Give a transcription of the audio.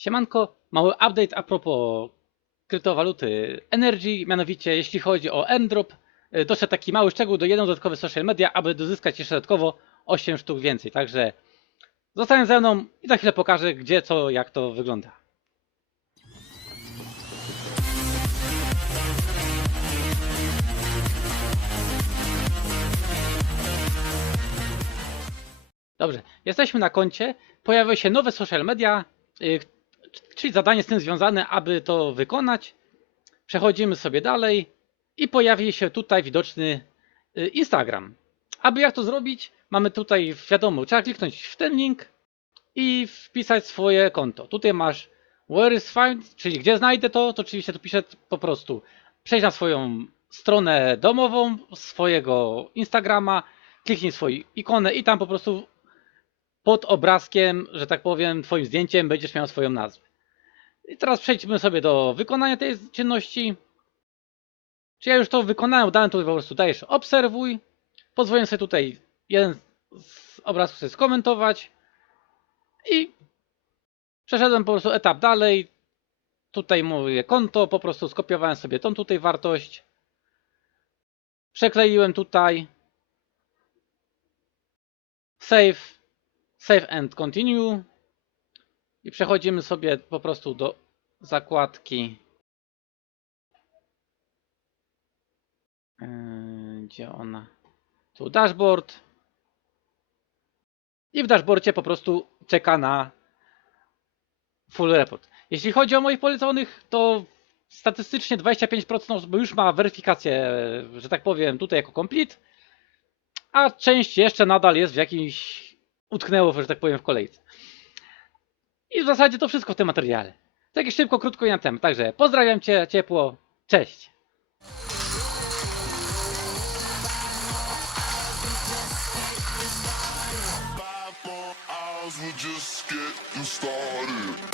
Siemanko, mały update a propos kryptowaluty Energy, mianowicie jeśli chodzi o Endrop, y, doszedł taki mały szczegół do jednego dodatkowy social media, aby dozyskać jeszcze dodatkowo 8 sztuk więcej, także zostań ze mną i za chwilę pokażę gdzie, co, jak to wygląda. Dobrze, jesteśmy na koncie. Pojawiły się nowe social media, y, czyli zadanie z tym związane, aby to wykonać. Przechodzimy sobie dalej i pojawi się tutaj widoczny y, Instagram. Aby jak to zrobić, mamy tutaj wiadomo, trzeba kliknąć w ten link i wpisać swoje konto. Tutaj masz where is find, czyli gdzie znajdę to, to oczywiście tu piszę po prostu przejdź na swoją stronę domową, swojego Instagrama, kliknij swoją ikonę i tam po prostu pod obrazkiem, że tak powiem, twoim zdjęciem będziesz miał swoją nazwę. I teraz przejdźmy sobie do wykonania tej czynności. Czy ja już to wykonałem, dałem to po prostu dajesz obserwuj. Pozwolę sobie tutaj jeden z obrazków sobie skomentować. I przeszedłem po prostu etap dalej. Tutaj mówię konto, po prostu skopiowałem sobie tą tutaj wartość. Przekleiłem tutaj. Save. Save and continue. I przechodzimy sobie po prostu do zakładki. Yy, Gdzie ona? Tu dashboard. I w dashboardzie po prostu czeka na full report. Jeśli chodzi o moich poleconych, to statystycznie 25% osób już ma weryfikację, że tak powiem, tutaj jako complete, a część jeszcze nadal jest w jakimś utknęło, że tak powiem, w kolejce. I w zasadzie to wszystko w tym materiale. Tak szybko, krótko i na temat. Także pozdrawiam Cię ciepło. Cześć. Just started.